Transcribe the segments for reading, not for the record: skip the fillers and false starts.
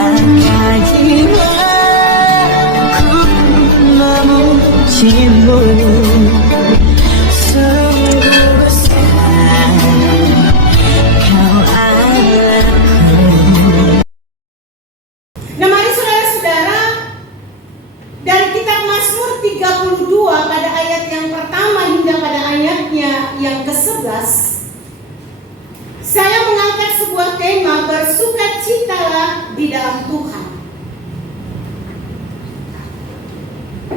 생각하지만 너무 지못 Nah, mari saudara-saudara, dari kitab Mazmur 32 pada ayat yang pertama hingga pada ayatnya yang ke-11, saya mengangkat sebuah tema, bersukacitalah di dalam Tuhan.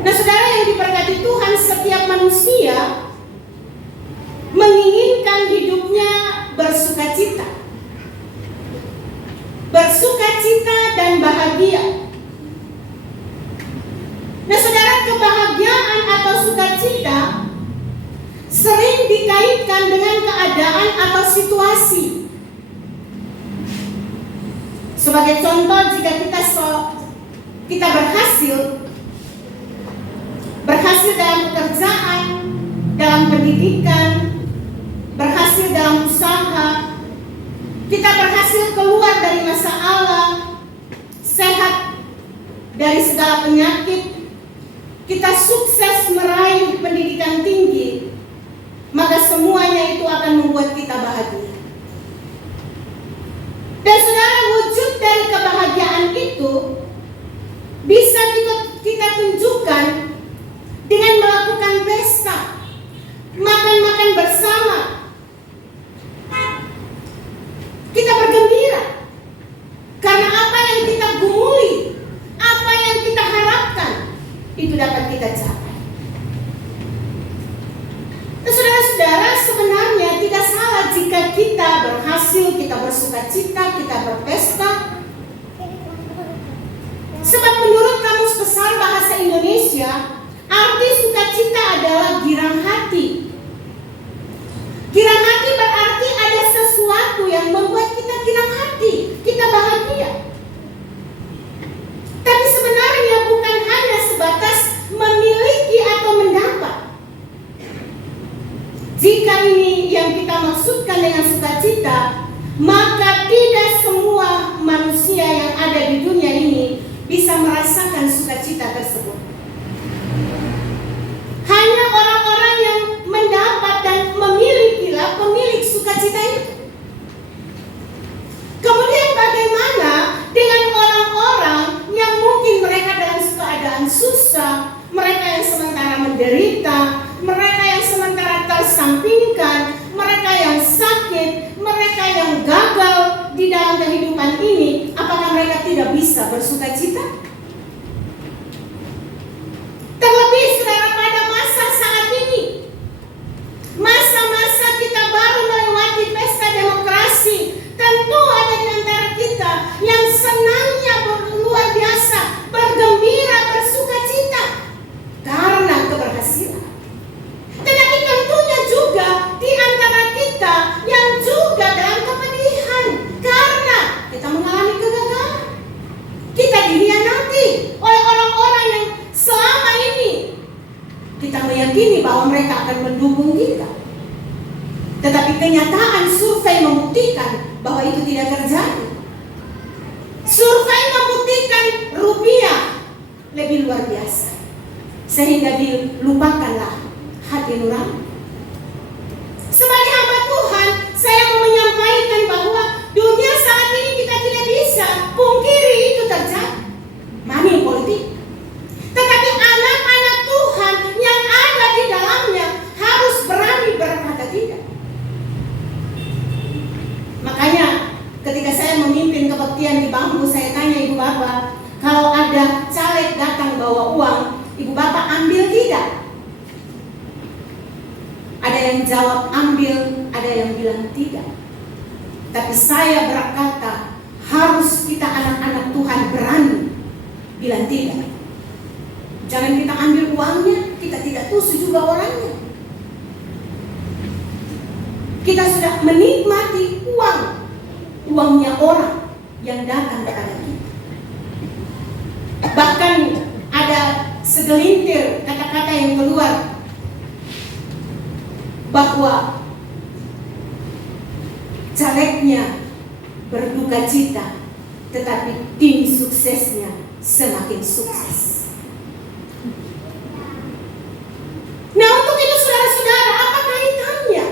Nah, saudara yang diberkati Tuhan, setiap manusia menginginkan hidupnya bersukacita. Bersukacita dan bahagia. Nah, saudara, kebahagiaan atau sukacita sering dikaitkan dengan keadaan atau situasi. Sebagai contoh, jika kita berhasil dalam pekerjaan, dalam pendidikan, berhasil dalam usaha, kita berhasil keluar dari masalah, sehat dari segala penyakit, kita sukses meraih pendidikan tinggi, maka semuanya itu akan membuat kita bahagia. Dan saudara, wujud dari kebahagiaan itu bisa kita tunjukkan dengan melakukan pesta, makan-makan bersama. Kita bergembira karena apa yang kita gumuli, apa yang kita harapkan, itu dapat kita capai. Nah, saudara-saudara, sebenarnya tidak salah jika kita berhasil, kita bersukacita, kita berpesta. Sebab menurut Kamus Besar Bahasa Indonesia, arti sukacita adalah girang hati. Girang hati berarti ada sesuatu yang membuat kita girang hati, kita bahagia. Tapi sebenarnya bukan hanya sebatas memiliki atau mendapat. Jika ini yang kita maksudkan dengan sukacita, maka tidak semua manusia yang ada di dunia ini bisa merasakan sukacita tersebut. Hanya orang-orang yang mendapat dan memilikilah pemilik sukacita itu. Kemudian bagaimana dengan orang-orang yang mungkin mereka dalam keadaan susah, mereka yang sementara menderita, mereka yang sementara tersampingkan, mereka yang sakit, mereka yang gagal di dalam kehidupan ini, apakah mereka tidak bisa bersukacita? Terlebih saudara, pada masa saat ini, masa-masa kita baru melewati pesta demokrasi, tentu ada di antara kita yang senangnya luar biasa, bergembira, bersukacita karena keberhasilan. Tetapi tentunya juga di antara kita yang juga dalam kepedihan karena kita mengalami kegagalan. Kita dikhianati oleh orang-orang yang selama ini kita meyakini bahwa mereka akan mendukung kita. Tetapi kenyataan survei membuktikan bahwa itu tidak terjadi. Survei membuktikan rupiah lebih luar biasa, sehingga dilupakanlah hati nurani. Sebagai hamba Tuhan, saya mau menyampaikan bahwa dunia saat ini kita tidak bisa pungkiri itu terjadi. Money politik. Tetapi anak-anak Tuhan yang ada di dalamnya harus berani berkata tidak. Makanya ketika saya memimpin kebaktian di Bambu, saya tanya ibu bapak, kalau ada caleg datang bawa uang, ibu bapak ambil tidak? Ada yang jawab ambil, ada yang bilang tidak. Tapi saya berkata, harus kita anak-anak Tuhan berani bilang tidak. Jangan kita ambil uangnya, kita tidak tusuk juga orangnya. Kita sudah menikmati uangnya orang yang datang kepada kita. Bahkan ada segelintir kata-kata yang keluar bahwa calegnya berduka cita tetapi tim suksesnya semakin sukses. Nah, untuk itu saudara-saudara, apa kaitannya?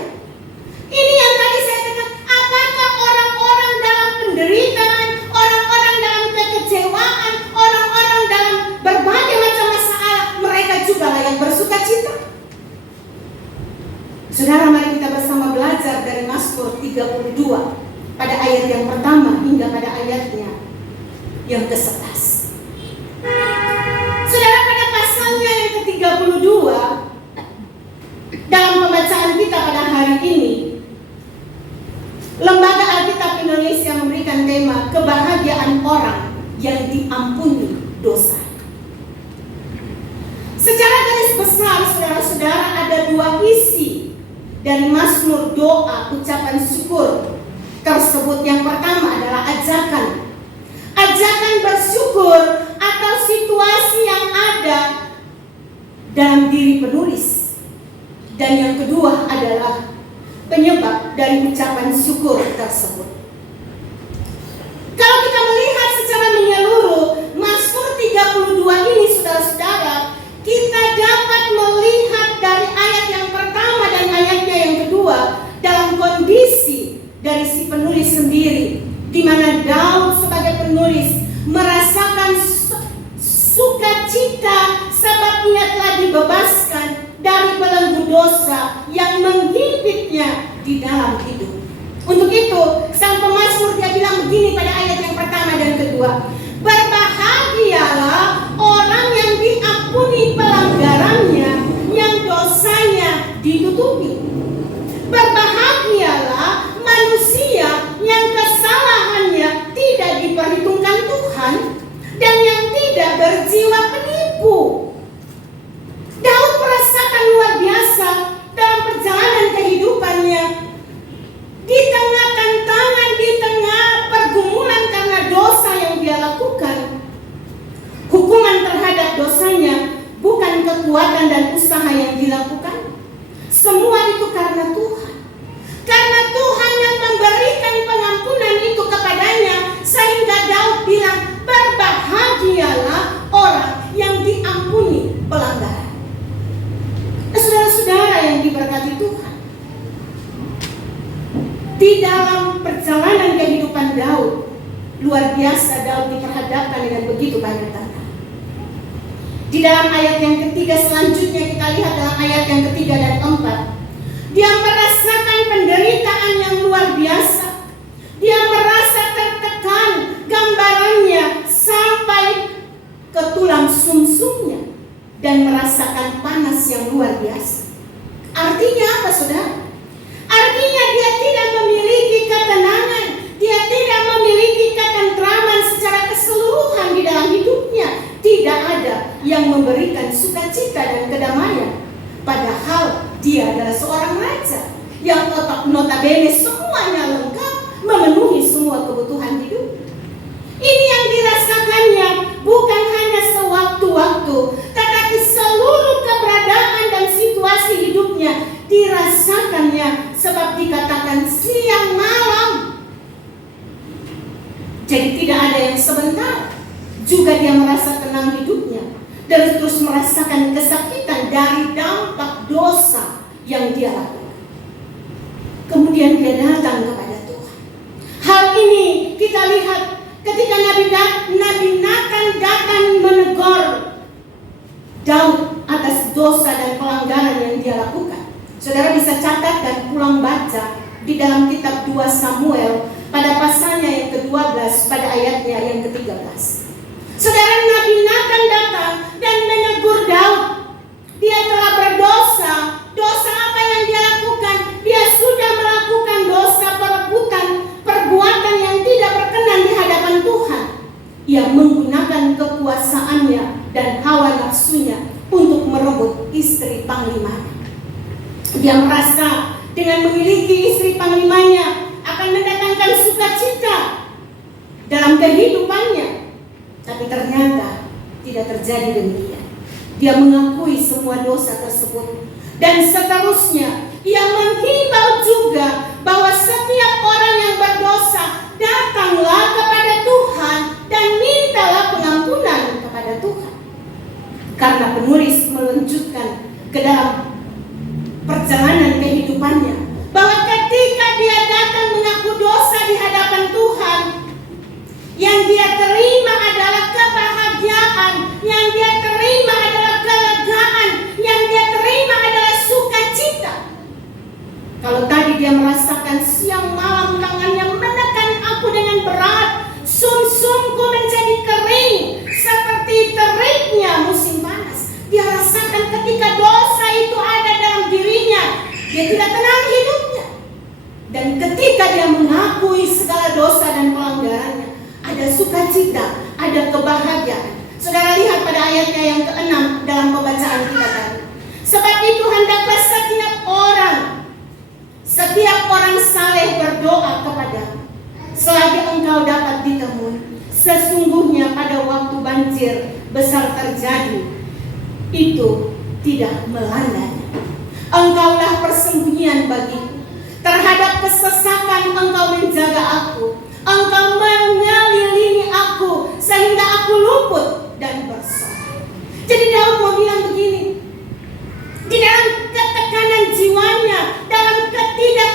Ini yang tadi saya katakan, apakah orang-orang dalam penderitaan, orang-orang dalam kekecewaan, orang-orang dalam berbagai macam masalah, mereka juga layak bersuka cita? Saudara, mari kita bersama belajar dari Mazmur 32 pada ayat yang pertama hingga pada ayatnya yang ke-11. Saudara, pada pasalnya yang ke-32 dalam pembacaan kita pada hari ini, Lembaga Alkitab Indonesia memberikan tema kebahagiaan orang yang diampuni dosa. Secara garis besar, saudara-saudara, ada dua isi dari Mazmur doa ucapan syukur tersebut. Yang pertama adalah ajakan bersyukur atau situasi yang ada dalam diri penulis. Dan yang kedua adalah penyebab dari ucapan syukur tersebut. Kalau kita melihat secara menyeluruh Mazmur 32 ini, saudara-saudara, kita dapat melihat dari ayat yang pertama dan ayatnya yang kedua dalam kondisi dari si penulis sendiri, di mana Daud sebagai penulis merasakan sukacita sebab ia telah dibebaskan dari belenggu dosa yang menghimpitnya di dalam hidup. Untuk itu, sang pemazmur dia bilang begini pada ayat yang pertama dan kedua, berbahagialah orang yang diampuni pelanggarannya, yang dosanya ditutupi. Berbahagialah manusia yang kesalahannya tidak diperhitungkan Tuhan dan yang tidak berjiwa penipu. Daud merasakan luar biasa dalam perjalanan kehidupannya, di tengah tantangan, di tengah pergumulan karena dosa yang dia lakukan. Hukuman terhadap dosanya bukan kekuatan dan usaha yang dilakukan. Semua itu karena Tuhan. Karena Tuhan yang memberikan pengampunan itu kepadanya, sehingga Daud bilang, berbahagialah orang yang diampuni pelanggaran. Saudara-saudara yang diberkati Tuhan, di dalam perjalanan kehidupan Daud, luar biasa Daud diperhadapkan dengan begitu banyak tantangan. Di dalam ayat yang ketiga selanjutnya, kita lihat dalam ayat yang ketiga dan keempat, dia merasakan penderitaan yang luar biasa. Dia merasa tertekan, gambarannya sampai ke tulang sumsumnya, dan merasakan panas yang luar biasa. Artinya apa, saudara? Artinya dia tidak memiliki ketenangan, dia tidak memiliki ketentraman secara keseluruhan di dalam hidupnya. Tidak ada yang memberikan sukacita dan kedamaian. Padahal dia adalah seorang raja yang notabene semuanya lengkap, memenuhi semua kebutuhan hidup. Ini yang dirasakannya bukan hanya sewaktu-waktu, tetapi seluruh keberadaan dan situasi hidupnya dirasakannya, sebab dikatakan siang malam. Jadi tidak ada yang sebentar. Juga dia merasa tenang hidupnya dan terus merasakan kesakitan dari dampak dosa yang dia lakukan. Kemudian dia datang kepada Tuhan. Hal ini kita lihat ketika Nabi Nathan datang menegur Daud atas dosa dan pelanggaran yang dia lakukan. Saudara bisa catat dan pulang baca di dalam kitab 2 Samuel pada pasalnya yang ke-12 pada ayatnya yang ke-13. Saudara, Nabi Nathan datang dan menegur Daud. Dia telah berdosa. Dosa apa yang dia lakukan? Dia sudah melakukan dosa perebutan, perbuatan yang tidak berkenan di hadapan Tuhan. Ia menggunakan kekuasaannya dan hawa nafsunya untuk merebut istri panglimanya. Dia merasa dengan memiliki istri panglimanya akan mendatangkan sukacita dalam kehidupannya. Tapi ternyata tidak terjadi demikian. Dia mengakui semua dosa tersebut. Dan seterusnya, ia menghimbau juga bahwa setiap orang yang berdosa, datanglah kepada Tuhan menulis melanjutkan ke dalam perjalanan kehidupannya, bahwa ketika dia datang mengaku dosa di hadapan Tuhan, yang dia terima adalah kebahagiaan, yang dia terima adalah kelegaan, yang dia terima adalah sukacita. Kalau tadi dia merasakan siang malam tangannya menekan aku dengan berat, sumsumku menjadi kering seperti teriknya musim panas. Dia rasakan ketika dosa itu ada dalam dirinya, dia tidak tenang hidupnya. Dan ketika dia mengakui segala dosa dan pelanggarannya, ada sukacita, ada kebahagiaan. Saudara lihat pada ayatnya yang ke-6 dalam pembacaan kita tadi. Sebab itu hendaklah setiap orang saleh berdoa kepadamu selagi engkau dapat ditemui. Sesungguhnya pada waktu banjir besar terjadi, itu tidak melandanya. Engkaulah persembunyian bagiku. Terhadap kesesakan engkau menjaga aku. Engkau mengelilingi aku sehingga aku luput dan bersorak. Jadi Daud mau bilang begini, di dalam ketekanan jiwanya, dalam ketidak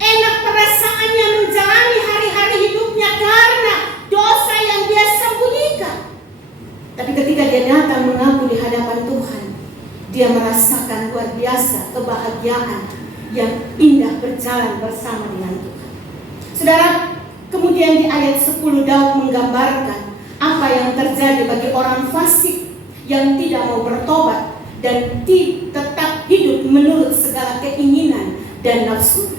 enak perasaannya menjalani hari-hari hidupnya karena dosa yang dia sembunyikan. Tapi ketika dia datang mengaku di hadapan Tuhan, dia merasakan luar biasa kebahagiaan yang indah berjalan bersama dengan Tuhan. Saudara, kemudian di ayat 10 Daud menggambarkan apa yang terjadi bagi orang fasik yang tidak mau bertobat dan tetap hidup menurut segala keinginan dan nafsu.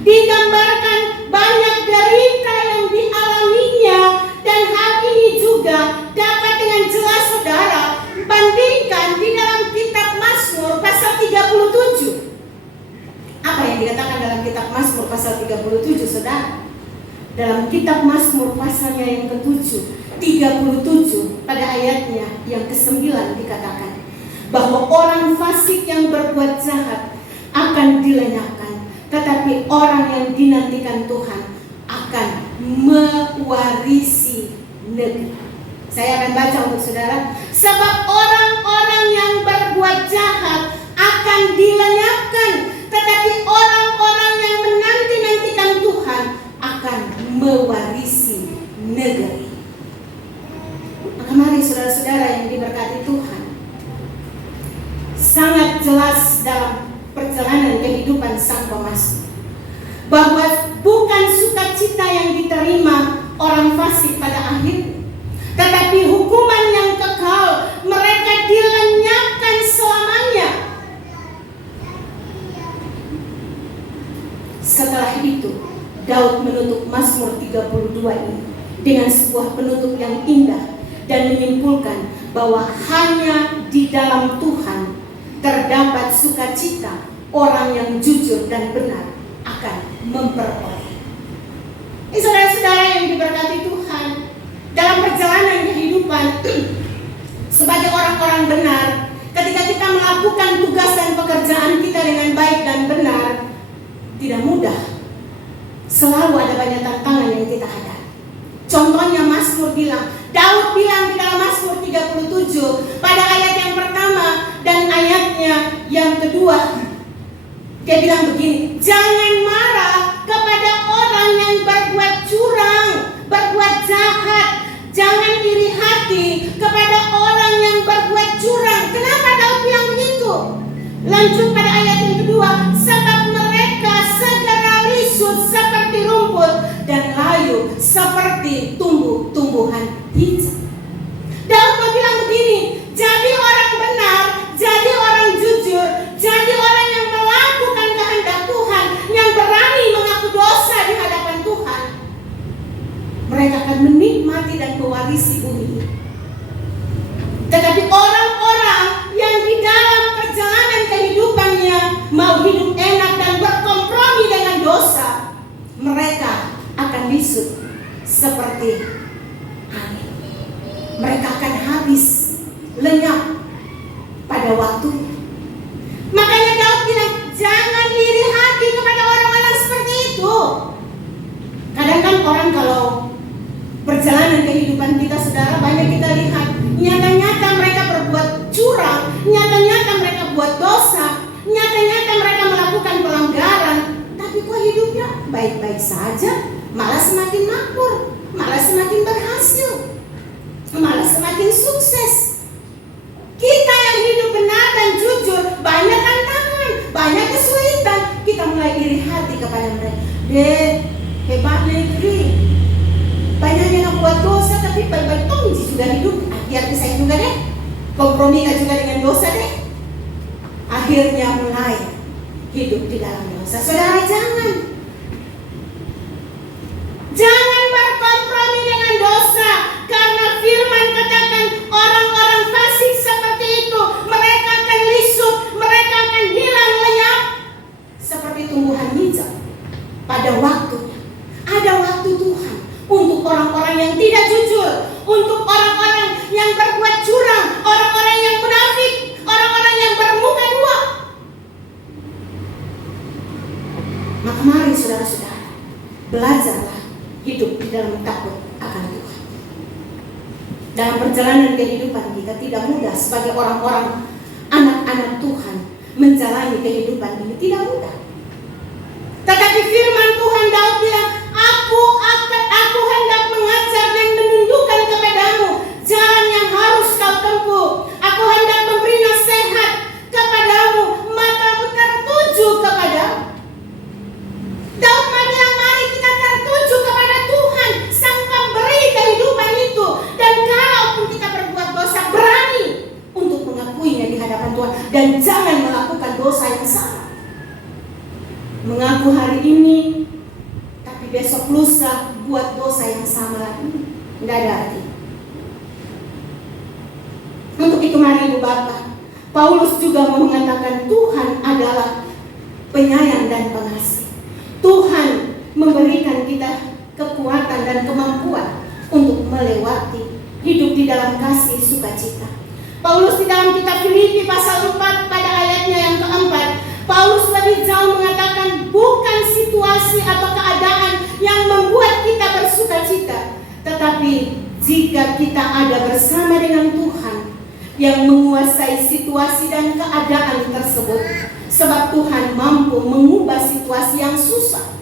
Digambarkan banyak derita yang dialaminya, dan hal ini juga dapat dengan jelas saudara bandingkan di dalam kitab Mazmur pasal 37. Apa yang dikatakan dalam kitab Mazmur pasal 37 saudara? Dalam kitab Mazmur pasalnya yang ke-7, 37 pada ayatnya yang ke-9 dikatakan bahwa orang fasik yang berbuat jahat akan dilenyapkan, tetapi orang yang dinantikan Tuhan akan mewarisi negeri. Saya akan baca untuk saudara. Sebab orang-orang yang berbuat jahat akan dilenyapkan, tetapi orang-orang yang menanti-nantikan Tuhan akan mewarisi negeri. Maka mari saudara-saudara yang diberkati Tuhan, sangat jelas dalam perjalanan kehidupan sang pemazmur bahwa bukan sukacita yang diterima orang fasik pada akhirnya, tetapi hukuman yang kekal. Mereka dilenyapkan selamanya. Setelah itu Daud menutup Mazmur 32 ini dengan sebuah penutup yang indah dan menyimpulkan bahwa hanya di dalam Tuhan terdapat sukacita. Orang yang jujur dan benar akan memperoleh. Ini saudara-saudara yang diberkati Tuhan, dalam perjalanan kehidupan sebagai orang-orang benar, ketika kita melakukan tugas dan pekerjaan kita dengan baik dan benar, tidak mudah. Selalu ada banyak tantangan yang kita hadapi. Contohnya Mazmur bilang, Daud bilang di dalam Mazmur 37 pada ayat yang pertama dan ayatnya yang kedua, dia bilang begini, jangan marah kepada orang yang berbuat curang, berbuat jahat. Jangan iri hati kepada orang yang berbuat curang. Kenapa Daud bilang begitu? Lanjut pada ayat yang kedua, sebab mereka segera lisut seperti rumput dan layu seperti tumbuh-tumbuhan hijau. Daud mau bilang begini, jadi orang benar, jadi orang jujur, jadi orang yang melakukan kehendak Tuhan, yang berani mengaku dosa di hadapan Tuhan, mereka akan menikmati dan mewarisi bumi. Tetapi orang-orang yang di dalam perjalanan kehidupannya mau hidup enak dan berkompromi dengan dosa, mereka akan lisut seperti angin. Mereka akan habis, lenyap pada waktunya. Makanya Daud bilang, jangan iri hati kepada orang-orang seperti itu. Kadang kan orang kalau perjalanan kehidupan kita, saudara, banyak kita lihat nyata-nyata mereka berbuat curang nyata-nyata mereka buat dosa, nyata-nyata mereka melakukan pelanggaran, tapi kok hidupnya baik-baik saja, malah semakin makmur, malah semakin berhasil, malah semakin sukses. Kita yang hidup benar dan jujur, banyak tantangan, banyak kesulitan, kita mulai iri hati kepada mereka. Hebat negeri, banyak yang buat dosa tapi baik-baik tuh juga hidup. Akhirnya saya juga deh, kompromi juga dengan dosa deh. Akhirnya mulai hidup di dalam dosa. Saudara, jangan berkompromi dengan dosa, karena firman katakan orang-orang fasik seperti itu, mereka akan lisut, mereka akan hilang lenyap seperti tumbuhan hijau pada waktunya. Ada waktu Tuhan untuk orang-orang yang tidak jujur, untuk orang-orang yang berbuat curang, orang-orang yang munafik, orang-orang yang bermuka dua. Maka mari saudara-saudara, belajarlah hidup di dalam takut akan Tuhan. Dalam perjalanan kehidupan kita tidak mudah sebagai orang-orang anak-anak Tuhan menjalani kehidupan ini, tidak mudah. Tetapi firman Tuhan, Daud bilang, Aku hendak mengajar dan menunjukkan kepadamu jalan yang harus kau tempuh. Aku hendak memberi nasihat kepadamu, matamu tertuju kepadamu. Daud bilang, mari kita tertuju kepada Tuhan, Sang Pemberi kehidupan itu. Dan kalaupun kita berbuat dosa, berani untuk mengakuinya di hadapan Tuhan. Dan jangan melakukan dosa yang sama. Mengaku hari ini, tapi besok lusa buat dosa yang sama lagi, tidak ada arti. Untuk itu mari Ibu Bapak, Paulus juga mau mengatakan Tuhan adalah penyayang dan pengasih. Tuhan memberikan kita kekuatan dan kemampuan untuk melewati hidup di dalam kasih sukacita. Paulus di dalam kitab Filipi pasal 4 pada ayatnya yang keempat, Paulus lebih jauh mengatakan bukan situasi atau keadaan yang membuat kita bersukacita, tetapi jika kita ada bersama dengan Tuhan yang menguasai situasi dan keadaan tersebut, sebab Tuhan mampu mengubah situasi yang susah.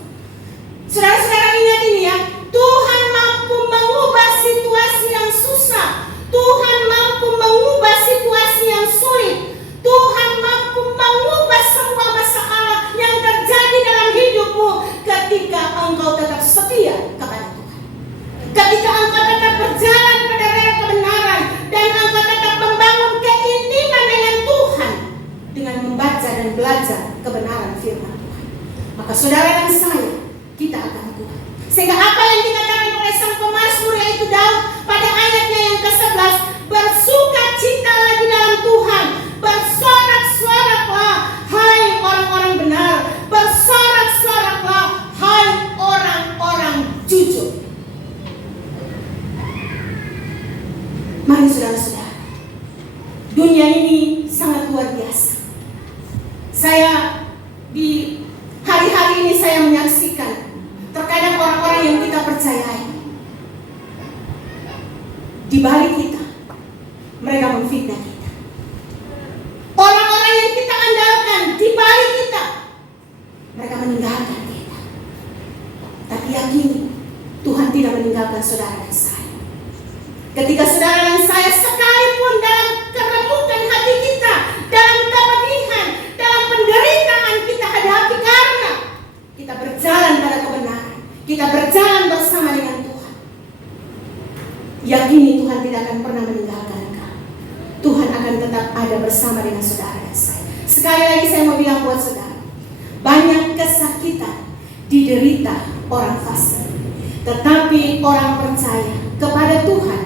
Saudara-saudara ingat ini ya, Tuhan mampu mengubah situasi yang susah, Tuhan mampu mengubah situasi yang sulit, Tuhan mampu mengubah semua masalah yang terjadi dalam hidupmu ketika engkau tetap setia kepada Tuhan. Ketika engkau tetap berjalan pada rel kebenaran dan engkau tetap membangun keintiman dengan Tuhan dengan membaca dan belajar kebenaran firman Tuhan. Maka saudara dan saya, kita akan kuat. Sehingga apa yang dikatakan oleh sang pemazmur yaitu Daud pada ayatnya yang ke-11, bersukacitalah di dalam Tuhan, bersorak-soraklah hai orang-orang benar, bersorak-soraklah hai orang-orang jujur. Mari saudara-saudara, dunia ini sangat luar biasa. Saya di hari-hari ini saya menyaksikan terkadang orang-orang yang kita percayai, di balik kita mereka memfitnah kita. Orang-orang yang kita andalkan di balik kita, mereka meninggalkan kita. Tapi yakini, Tuhan tidak meninggalkan saudara dan saya. Ketika saudara dan saya sekalipun dalam keremukan hati kita, dalam kepedihan, dalam penderitaan kita hadapi karena kita berjalan pada kebenaran, kita berjalan bersama dengan Tuhan. Yakini Tuhan tidak akan pernah meninggalkan engkau. Tuhan akan tetap ada bersama dengan saudara dan saya. Sekali lagi saya mau bilang buat saudara, banyak kesakitan diderita orang fasik, tetapi orang percaya kepada Tuhan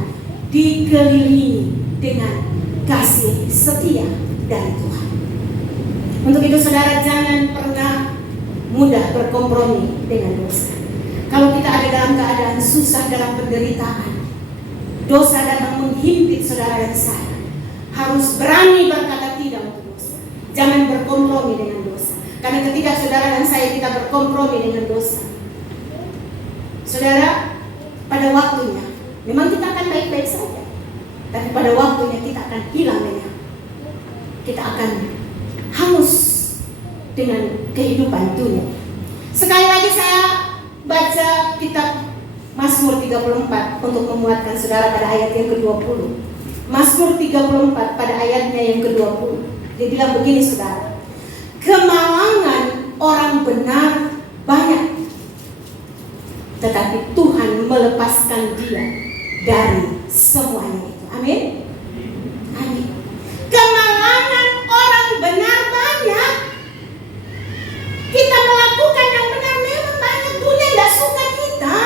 dikelilingi dengan kasih setia dari Tuhan. Untuk itu saudara, jangan pernah mudah berkompromi dengan dosa. Kalau kita ada dalam keadaan susah, dalam penderitaan, dosa datang menghimpit saudara dan saya, harus berani berkata tidak untuk dosa. Jangan berkompromi dengan dosa. Karena ketika saudara dan saya kita berkompromi dengan dosa, saudara, pada waktunya memang kita akan baik-baik saja, tapi pada waktunya kita akan hilang lenyap. kita akan hangus dengan kehidupan dunia. Sekali lagi saya baca kitab Mazmur 34 untuk memuatkan saudara pada ayat yang ke-20. Mazmur 34 pada ayatnya yang ke-20. Dia bilang begini saudara, kemalangan orang benar banyak, tetapi Tuhan melepaskan dia dari semuanya itu. Amin. Amin. Kemalangan orang benar banyak. Kita melakukan yang benar memang banyak, dunia tidak suka kita.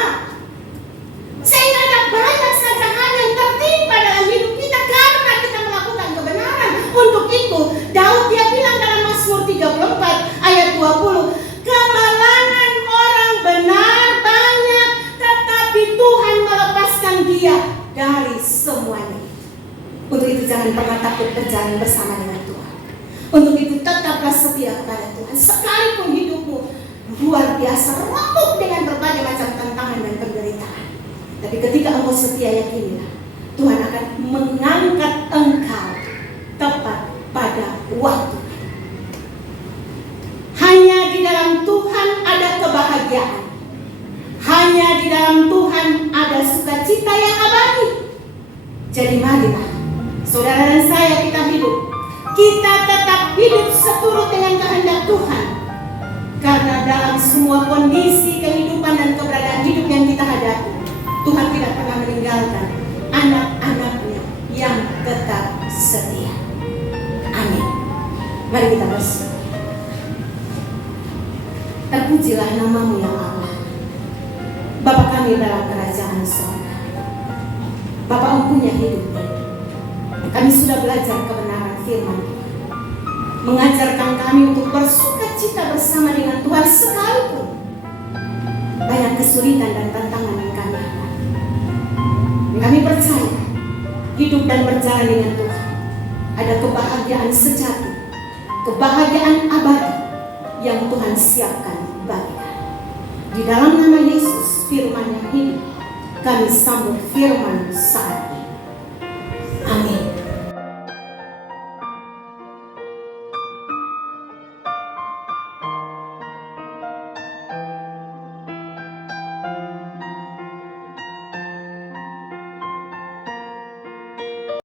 Sehingga ada banyak saja hal yang tertimpa dalam hidup kita karena kita melakukan kebenaran. Untuk itu Daud dia bilang dalam Mazmur 34 ayat 20, kemalangan orang benar banyak, tetapi Tuhan melepaskan dia dari semuanya. Untuk itu jangan pernah takut berjalan bersama dengan Tuhan. Untuk itu tetaplah setia kepada Tuhan. Sekalipun hidupmu luar biasa remuk dengan berbagai macam tantangan dan penderitaan, tapi ketika engkau setia, yakinilah Tuhan akan mengangkat engkau tepat pada waktu. Hanya di dalam Tuhan ada kebahagiaan. Hanya di dalam Tuhan ada sukacita yang abadi. Jadi marilah saudara dan saya kita tetap hidup seturut dengan kehendak Tuhan. Karena dalam semua kondisi kehidupan dan keberadaan hidup yang kita hadapi, Tuhan tidak pernah meninggalkan anak-anaknya yang tetap setia. Amin. Mari kita berdoa. Terpujilah namamu ya Allah, Bapa kami dalam kerajaan surga. Bapa empunya hidup. Kami sudah belajar kebenaran firman Tuhan, mengajarkan kami untuk bersukacita bersama dengan Tuhan sekalipun banyak kesulitan dan tantangan yang kami hadapi. Kami percaya hidup dan berjalan dengan Tuhan ada kebahagiaan sejati, kebahagiaan abadi yang Tuhan siapkan bagi kami. Di dalam nama Yesus, firman yang hidup, kami sambut firman saat ini.